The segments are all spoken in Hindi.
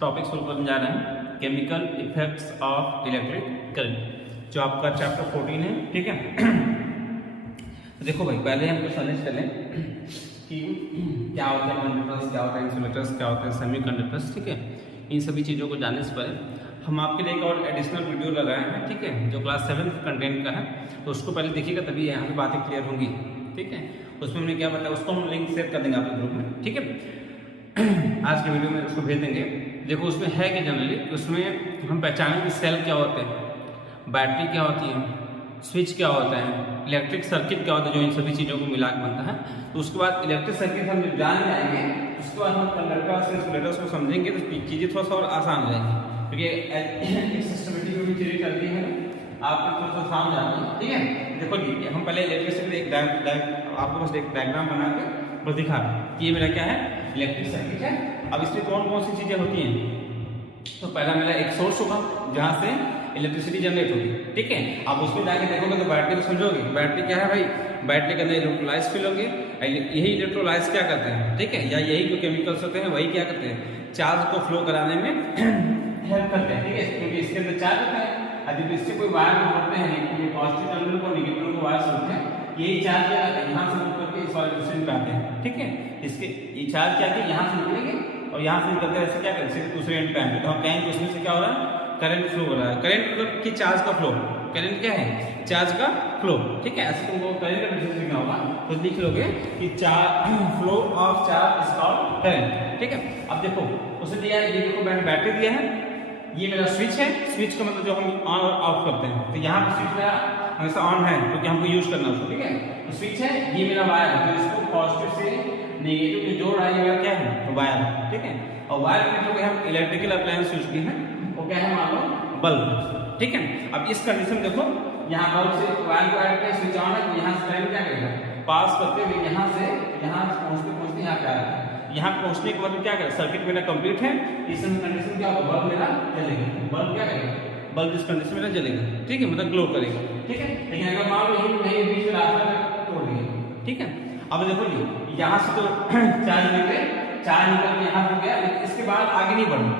टॉपिक शुरू करने जा रहे हैं chemical effects of electric current, जो आपका चैप्टर 14 है। ठीक है, देखो भाई पहले हम कुछ समझ कर लें कि क्या होता है कंडक्टर्स, क्या होता है इंसुलेटर्स, क्या होता है सेमीकंडक्टर्स। ठीक है, इन सभी चीज़ों को जानने से पहले हम आपके लिए एक और एडिशनल वीडियो लगाए हैं, ठीक है, जो क्लास 7 कंटेंट का है, तो उसको पहले देखिएगा तभी यहाँ पे बातें क्लियर होंगी। ठीक है, उसमें हमने क्या बताया उसको हम लिंक शेयर कर देंगे आपके ग्रुप में। ठीक है, आज के वीडियो में उसको भेज देंगे। देखो उसमें है कि जनरली उसमें हम पहचानेंगे सेल क्या होते हैं, बैटरी क्या होती है, स्विच क्या होता है, इलेक्ट्रिक सर्किट क्या होता है, जो इन सभी चीज़ों को मिला के बनता है। तो उसके बाद इलेक्ट्रिक सर्किट हम जब जान जाएंगे उसके बाद हम कंडक्टर्स और इंसुलेटर्स को समझेंगे तो चीज़ें थोड़ा सा और आसान हो जाएंगी, क्योंकि सिस्टमेटिक में भी चीज़ें चलती हैं आपको थोड़ा सा आसान जाती है। ठीक है, देखो जी हम पहले इलेक्ट्रिसिटी एक आपको बस एक डायग्राम बना के बस दिखा कि ये मेरा क्या है, इलेक्ट्रिक सर्किट है। अब इसमें कौन कौन सी चीज़ें होती हैं, तो पहला मेरा एक सोर्स होगा जहाँ से इलेक्ट्रिसिटी जनरेट होगी। ठीक है, आप उसमें जाके देखोगे तो बैटरी को समझोगे, बैटरी क्या है भाई, बैटरी के अंदर इलेक्ट्रोलाइट्स फिल होंगे, यही इलेक्ट्रोलाइट्स क्या करते हैं, ठीक है, या यही जो केमिकल्स होते हैं वही क्या करते हैं, चार्ज को फ्लो कराने में हेल्प करते हैं। ठीक है, क्योंकि इसके अंदर चार्ज होता है, जब इससे कोई वायर में जोड़ते हैं, पॉजिटिव टर्मिनल को नेगेटिव को वायर जोड़ते हैं, यही चार्ज क्या करते हैं, यहाँ से निकल के इस वाले दूसरे पे आते हैं। ठीक है, इसके ये चार्ज क्या है, यहाँ से निकलेंगे और यहाँ से निकलते ऐसे क्या करें, दूसरे एंड पे आएंगे, तो हम कहेंगे उसमें से क्या हो रहा है, करंट फ्लो हो रहा है। करंट मतलब कि चार्ज का फ्लो, करंट क्या है, चार्ज का फ्लो। ठीक है, ऐसे तुमको करंट का डिफरेंस लिखना होगा तो लिख लोगे कि charge flow of charge is called current. ठीक है, अब देखो उसे दिया है, ये देखो मैंने बैटरी दिया है, ये मेरा स्विच है, स्विच का मतलब जो हम ऑन और ऑफ करते हैं, तो यहाँ पे स्विच मेरा हमेशा ऑन है क्योंकि हमको यूज करना है उसको। ठीक है, तो स्विच है, ये मेरा वायर है, तो इसको पॉजिटिव से नेगेटिव में जोड़ रहा है, ये मेरा क्या है, तो वायर है। ठीक है, और वायर में जो हम इलेक्ट्रिकल अप्लायंस यूज किए हैं वो क्या है, मान लो बल्ब। ठीक है, अब इस कंडीशन देखो यहाँ बल्ब से वायर को ऐड किया, स्विच ऑन है, तो यहाँ से करंट क्या करेगा, पास करते हुए यहाँ से यहाँ पहुँचते यहाँ पे आ रहा है, यहाँ पहुँचने के बाद क्या करेगा, सर्किट मेरा कंप्लीट है, इस कंडीशन क्या होगा, बल्ब मेरा जलेगा, बल्ब क्या करेगा, बल्ब इस कंडीशन में जलेगा। ठीक है, मतलब ग्लो करेगा। ठीक है, लेकिन अगर मान लो यही बीच में रास्ता तोड़ दिया, ठीक है, अब देखो जी यहाँ से तो चार्ज निकल के यहाँ हो गया, लेकिन इसके बाद आगे नहीं बढ़ना,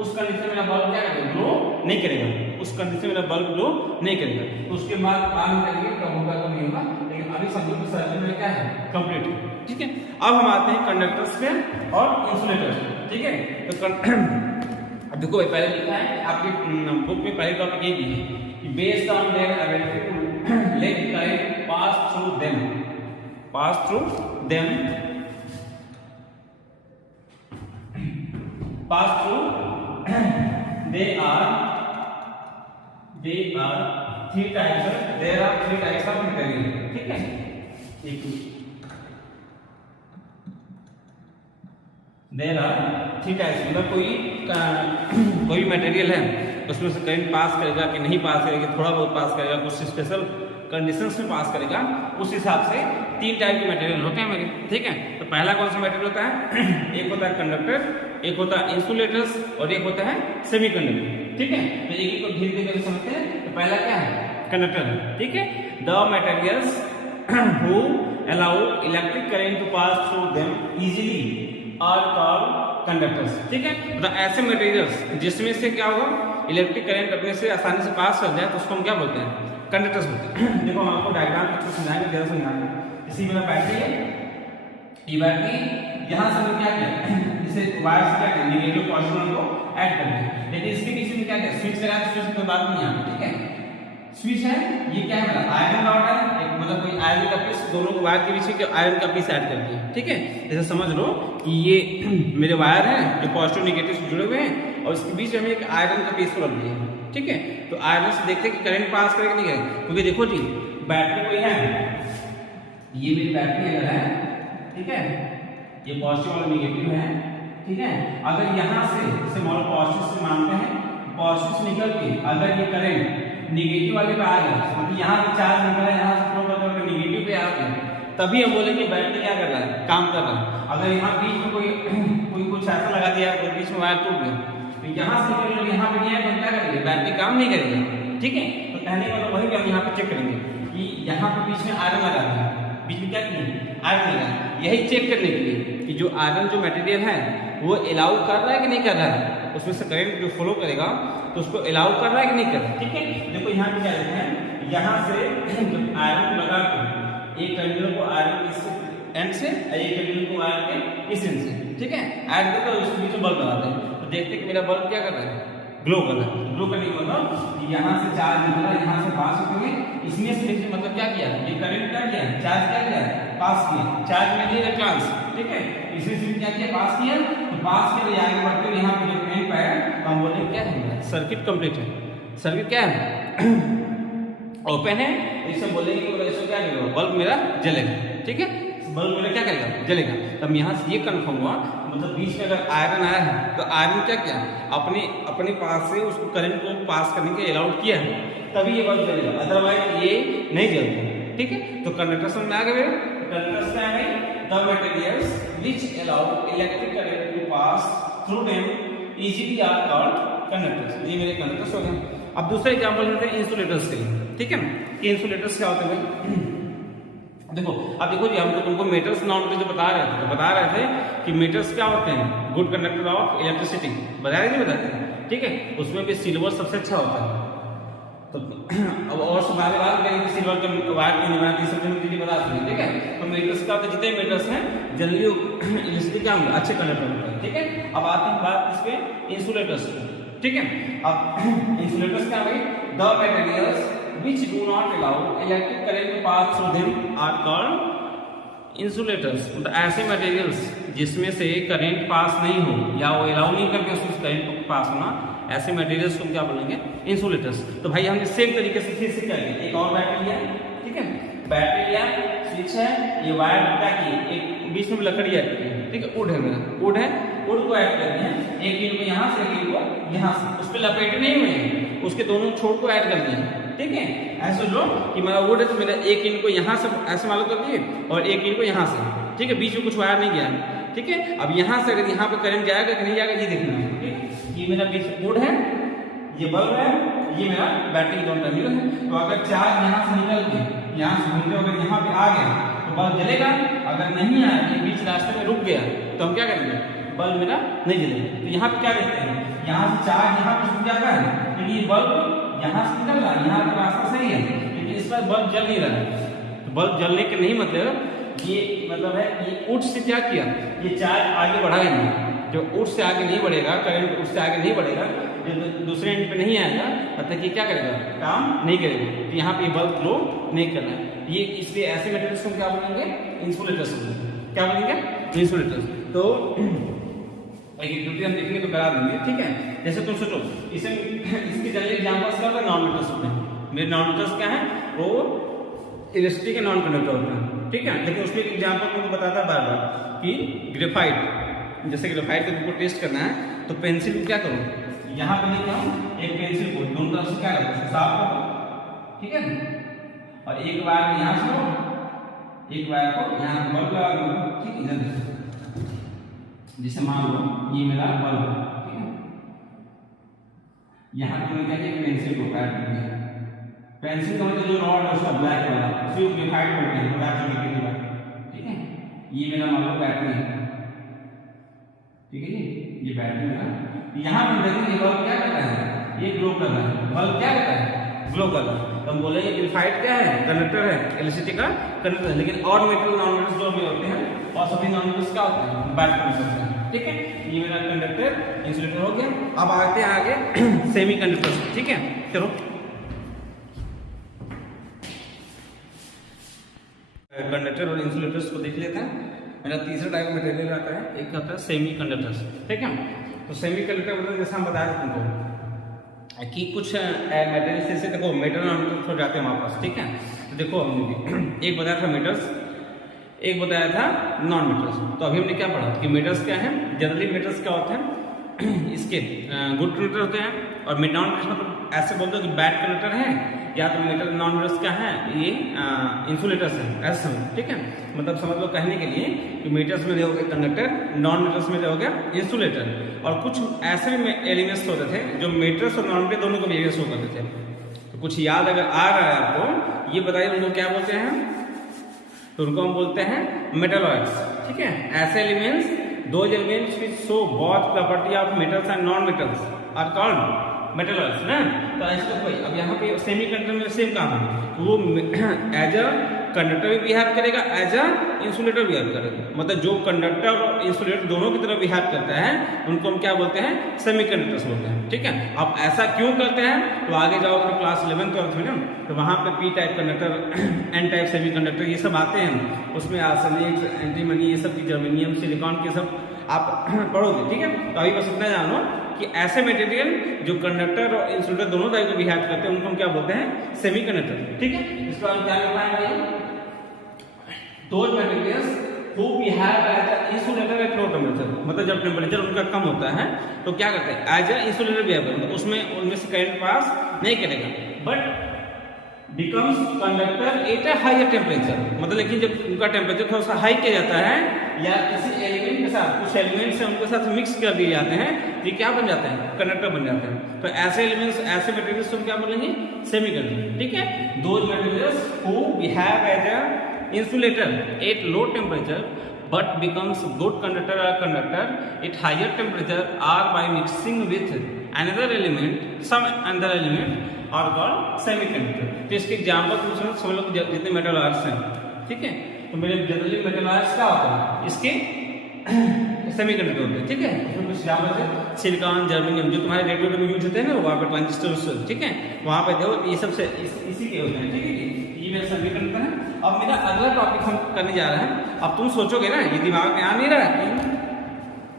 उस कंडीशन में मेरा बल्ब क्या करेगा, ग्लो नहीं करेगा, उस कंडीशन में मेरा बल्ब ग्लो नहीं करेगा, तो उसके बाद काम करेंगे कब होगा तो नहीं होगा, लेकिन अभी समझो कि सर्किट में क्या है, कंप्लीट। ठीक है, अब हम आते हैं कंडक्टर्स पे और इंसुलेटर्स। ठीक है, तो देखो पहले लिखा है आपकी बुक में, पहले टॉपिक ये भी है कि based on their ability let current pass through them, pass through them, pass through there are three types of material. ठीक है, एक there are three types, मतलब कोई मटेरियल है उसमें से करंट पास करेगा कि नहीं पास करेगा, थोड़ा बहुत पास करेगा, कुछ स्पेशल कंडीशंस में पास करेगा, उस हिसाब से तीन टाइप के मटेरियल होते हैं मेरे। ठीक है, तो पहला कौन सा मटेरियल होता है, एक होता है कंडक्टर, एक होता है इंसुलेटर्स और एक होता है सेमीकंडक्टर। ठीक है, तो एक को धीरे धीरे समझते हैं। तो पहला क्या है, कंडक्टर है। ठीक है, the materials who allow electric current to pass through them easily are called conductors. ठीक है, मतलब ऐसे मटेरियल्स जिसमें से क्या होगा, इलेक्ट्रिक करंट अपने से आसानी से पास कर जाए तो उसको हम क्या बोलते हैं, कंडक्टर्स बोलते हैं। देखो हम आपको डायग्राम को समझाएंगे, जरा समझाएंगे। इसी मेरा बैटरी है, ये बैटरी यहाँ से हम क्या करें, इसे वायर से क्या करें, नेगेटिव पॉजिटिव को ऐड कर दें, लेकिन इसके बीच में क्या करें, स्विच करा, स्विच की बात नहीं आती। ठीक है, स्विच है, ये क्या है मेरा आयरन रॉड है, एक मतलब कोई आयरन का पीस, दोनों को वायर के बीच में आयरन का पीस ऐड कर दिया। ठीक है, जैसे समझ लो कि ये मेरे वायर है जो पॉजिटिव नेगेटिव से जुड़े हुए हैं और इसके बीच में एक आयरन का पीस को रख दिया। ठीक है, तो आयरन से देखते हैं कि करंट पास करेगा नहीं करेगा, क्योंकि देखो जी बैटरी कोई है, ये मेरी बैटरी अगर है, ठीक है, ये पॉजिटिव और नेगेटिव है। ठीक है, अगर यहाँ से इसे मान लो पॉजिटिव से मानते हैं, पॉजिटिव से निकल के अगर ये करंट नेगेटिव वाले पे आ गया, मतलब यहाँ से चार्ज निकला, यहाँ से फ्लो करके नेगेटिव पे आ गया, तभी हम बोलेंगे बैटरी क्या कर रहा है, काम कर रहा है। अगर यहाँ बीच में कोई कुछ ऐसा लगा दिया, कोई बीच में वायर टूट गया, तो यहाँ से निकल यहाँ पे नहीं आया तो क्या करेंगे, बैटरी काम नहीं करेगा। ठीक है, तो कहने का मतलब वही हम यहाँ पे चेक करेंगे कि यहाँ पे बीच में आयरन लगा दिया, बीच में क्या किया, आयरन लगा, यही चेक करने के लिए कि जो आयरन जो मटेरियल है वो अलाउ कर रहा है कि नहीं कर रहा है, उसमें से करंट जो फ्लो करेगा तो उसको अलाउ कर रहा है कि नहीं कर रहा है। ठीक है, देखो यहाँ पे क्या देते हैं, यहाँ से आयरन को लगा के एक टर्मिनल को आयरन इस एंड से और एक टर्मिनल को आयरन के इस एंड से, ठीक है, ऐड करके उसके बीच में बल्ब लगाते हैं। तो देखते हैं कि मेरा बल्ब क्या कर रहा है, ग्लो कर रहा है। ग्लो करने का मतलब यहाँ से चार्ज निकला, यहाँ से पास होकर इसमें से देखिए मतलब क्या किया, ये करंट क्या किया, चार्ज क्या किया, पास किया, चार्ज में दिया इलेक्ट्रॉन्स, ठीक है, इसी से क्या किया, पास किया। तो पास के लिए आगे बढ़ते हुए यहाँ पे जो पॉइंट पाया तो हम बोलेंगे क्या है, सर्किट कंप्लीट है। सर्किट क्या है, ओपन है, इसे बोलेंगे कि इसको क्या करेगा, बल्ब मेरा जलेगा। ठीक है, बल्ब मेरा क्या करेगा, जलेगा। तब यहाँ से ये कंफर्म हुआ, मतलब बीच में अगर आयरन आया है तो आयरन क्या किया, अपने पास से उसको करंट को पास करने के अलाउड किया है, तभी ये बल्ब जलेगा, अदरवाइज ये नहीं जलता। ठीक है, तो कंडक्टर समझ में आ गए। कंडक्टर्स क्या है, the materials which allow electric current to pass through them easily are called conductors. ये मेरे कंडक्टर्स हो गए। अब दूसरा एग्जांपल लेते हैं इंसुलेटर्स के लिए। ठीक है, कि इंसुलेटर्स क्या होते हैं। देखो अब देखो जी, हम तो तुमको मेटल्स नॉन मेटल्स बता रहे थे कि मेटल्स क्या होते हैं, गुड कंडक्टर ऑफ इलेक्ट्रिसिटी, बताया नहीं बताते। ठीक है, उसमें भी सिल्वर सबसे अच्छा होता है। तो अब और सुधारे बात करेंगे सिल्वर का वायर क्यों नहीं बनाती, सब चीजें बता देंगे। ठीक है, तो मेटल्स का होता है, जितने मेटल्स हैं जनरली इलेक्ट्रिसिटी क्या होंगे, अच्छे कंडक्टर होते हैं। ठीक है, अब आते हैं बात इस पे इंसुलेटर्स पे। ठीक है, अब इंसुलेटर्स क्या है, the materials which do not allow electric current to pass through them are called insulators। मतलब ऐसे मटेरियल्स जिसमें से करंट पास नहीं हो या वो अलाउ नहीं करते उसमें करंट पास होना, ऐसे मटेरियल्स को क्या बोलेंगे, इंसुलेटर्स। तो भाई हमने सेम तरीके से फिर से क्या किया, एक और बैटरी लिया। ठीक है, बैटरी लिया, स्विच है, ये वायर क्या किए, एक बीच में लकड़ी ऐड की। ठीक है, वुड है मेरा, वुड है, वुड को ऐड करते हैं, एक इन को यहाँ से, एक इन को यहाँ से, उस पर लपेटे नहीं हुए, उसके दोनों छोर को ऐड कर दिए। ठीक है, ऐसे लो कि मेरा वुड है तो मेरा एक इन को यहाँ से ऐसे मालूम कर दिए और एक इन को यहाँ से। ठीक है, बीच में कुछ वायर नहीं गया। ठीक है, अब यहाँ से अगर यहाँ पे करंट जाएगा कि नहीं जाएगा ये देखना है। ठीक, ये मेरा बीच वुड है, ये बल्ब है, ये मेरा बैटरी दोनों टर्मिनल है। तो अगर चार्ज यहाँ से निकल के यहाँ से घूमते अगर यहाँ पे आ गया तो बल्ब जलेगा, अगर नहीं आया, ये बीच रास्ते में रुक गया तो हम क्या करेंगे, बल्ब मेरा नहीं जलेगा। तो यहाँ पे क्या देखते हैं, यहाँ से चार्ज यहाँ पे छूट जाता है, लेकिन ये बल्ब यहाँ से निकल रहा है, यहाँ का रास्ता सही है, लेकिन इस पर बल्ब जल नहीं रहा है। तो बल्ब जलने के नहीं मतलब ये मतलब है, ये उठ से क्या किया, ये चार्ज आगे बढ़ा ही नहीं। जो उठ से आगे नहीं बढ़ेगा, करंट उठ से आगे नहीं बढ़ेगा, जो दूसरे एंड पे नहीं आएगा, तब तक ये क्या करेगा, काम नहीं करेगा। तो यहाँ पे बल्ब फ्लो नहीं करना है। ये इसलिए ऐसे मटेरियल्स को क्या बोलेंगे, इंसुलेटर्स। क्या बोलेंगे, इंसुलेटर्स। तो एक ड्यूटी हम देखेंगे तो करा देंगे। ठीक है, जैसे तुम सोचो इसके जनरली एग्जांपल्स क्या होता है, नॉन मेटल्स होते हैं। मेरे नॉन मेटल्स क्या है, वो इलेक्ट्रिसिटी के नॉन कंडक्टर होते हैं। ठीक है, लेकिन उसमें एक एग्जांपल तुमको बताता है बार बार कि ग्रेफाइट, जैसे ग्रेफाइट का तुमको टेस्ट करना है तो पेंसिल को क्या करो, यहाँ पे लेके आओ, एक पेंसिल को दोनों तरफ से क्या करो, साफ करो। ठीक है, और एक वायर यहाँ से लो, एक वायर को यहाँ बल्ब लगा दो। ठीक, इधर जैसे मान लो ये मेरा बल्ब है। ठीक है, यहाँ पे क्या किया, पेंसिल को काट दिया। पेंसिल का मतलब जो रॉड है उसका ब्लैक वाला, उसी को ग्रेफाइट बोलते हैं, ब्लैक कलर के बाद। ठीक है, ये मेरा मान लो बैटरी है। ठीक है जी, ये बैटरी मेरा, यहाँ पे देखेंगे बल्ब क्या कर रहा है, ये ग्लो कर रहा है। बल्ब क्या कर रहा है, ग्लो कर रहा है। तो हम बोलेंगे ग्रेफाइट क्या है, कंडक्टर है, इलेक्ट्रिसिटी का कंडक्टर है। लेकिन और मेटल नॉन मेटल्स जो भी होते हैं, और सभी नॉन मेटल्स क्या होते हैं, बैट कंडक्टर होते हैं। ठीक है, ये मेरा कंडक्टर इंसुलेटर हो गया। अब आते हैं आगे सेमी कंडक्टर्स। ठीक है, चलो कंडक्टर और इंसुलेटर्स को देख लेते हैं। मेरा तीसरा टाइप मटेरियल आता है, एक आता है सेमी कंडक्टर्स। ठीक है, तो सेमी कंडक्टर मतलब जैसा हम बताया तुमको कि कुछ मटेरियल जैसे देखो मेटल नॉन मेटल्स हो जाते हैं हमारे पास। ठीक है, तो देखो हमने एक बताया था मेटल्स, एक बताया था नॉन मेटल्स। तो अभी हमने क्या पढ़ा कि मेटल्स क्या है, जनरली मेटल्स क्या होते हैं, इसके गुड कंडक्टर होते हैं, और नॉन मेटल्स मतलब ऐसे बोलते हो कि बैड कंडक्टर है, या तो मेटल नॉन मेटल्स क्या है, ये इंसुलेटर्स है, ऐसे समझ। ठीक है, मतलब समझ लो कहने के लिए कि मेटल्स में रहोगे कंडक्टर, नॉन मेटल्स में रहोगे इंसुलेटर। और कुछ ऐसे एलिमेंट्स होते थे जो मेटल्स और नॉन मेटल दोनों को वेरियस हो करते थे। तो कुछ याद अगर आ रहा है आपको, ये बताइए उनको क्या बोलते हैं, तो उनको हम बोलते हैं मेटलॉइड्स। ठीक है, ऐसे elements those elements which show both property of metals and non metals are called metals ना। तो ऐसे भाई अब यहाँ पे सेमीकंडक्टर में सेम काम है, वो एज अ कंडक्टर भी बिहेव करेगा, एज अ इंसुलेटर बिहेव करेगा। मतलब जो कंडक्टर और इंसुलेटर दोनों की तरह बिहेव करता है उनको हम क्या बोलते हैं, सेमीकंडक्टर्स बोलते हैं। ठीक है, अब ऐसा क्यों करते हैं तो आगे जाओगे क्लास 11 12 में ना, तो वहाँ पे P type conductor, N type semiconductor ये सब आते हैं, उसमें आर्सेनिक, एंटीमनी, ये सब की, जर्मेनियम, सिलिकॉन के सब आप पढ़ोगे। ठीक है, तो अभी बस इतना जानो कि ऐसे मटेरियल जो कंडक्टर और इंसुलेटर दोनों टाइप के बिहेव करते हैं उनको हम क्या बोलते हैं, सेमीकंडक्टर। ठीक है, इसको हम क्या बताएंगे, those materials who behave as an insulator at low temperature, मतलब जब टेम्परेचर उनका कम होता है तो क्या करते हैं, एज अ इंसुलेटर बिहेव करते हैं, उसमें उनमें से करंट पास नहीं करेगा, but becomes conductor at a higher temperature. मतलब लेकिन जब उनका टेम्परेचर थोड़ा सा हाई किया जाता है या किसी एलिमेंट के साथ, कुछ एलिमेंट से उनके साथ मिक्स कर दिए जाते हैं, ये क्या बन जाते हैं, कंडक्टर बन जाते हैं। तो ऐसे एलिमेंट्स, ऐसे मटेरियल्स हम क्या बोलेंगे, सेमीकंडक्टर। ठीक है, those materials who behave as a insulator at low temperature but becomes good conductor or conductor at higher temperature are by mixing with another element, some another element are called semiconductor। तो इसके एग्जांपल पूछना सब लोग जितने मेटल आयर्स हैं, ठीक है, तो मेरे जनरली मेटल आयर्स क्या होते हैं, इसके सेमीकंडक्टर होते हैं। ठीक है, उसमें कुछ एग्जांपल है सिलिकॉन, जर्मेनियम, जो तुम्हारे रेडिएटर में यूज होते हैं ना, वहाँ पे ट्रांजिस्टर, ठीक है, वहाँ पे देखो ये सब से इसी के होते हैं। ठीक है, ये मेरा सेमीकंडक्टर है। अब मेरा अगला टॉपिक हम करने जा रहे हैं। अब तुम सोचोगे ना, ये दिमाग में आ नहीं रहा है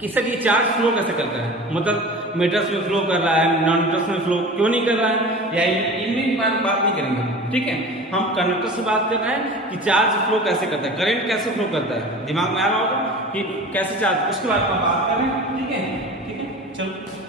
कि सर ये चार्ज फ्लो कैसे करता है, मतलब मेटल्स में फ्लो कर रहा है, नॉन मेटल्स में फ्लो क्यों नहीं कर रहा है, या इनमें बात नहीं करेंगे। ठीक है, हम कंडक्टर से बात कर रहे हैं कि चार्ज फ्लो कैसे करता है, करंट कैसे फ्लो करता है, दिमाग में आ रहा होगा कि कैसे चार्ज, उसके बाद हम बात कर रहे हैं। ठीक है, चलो।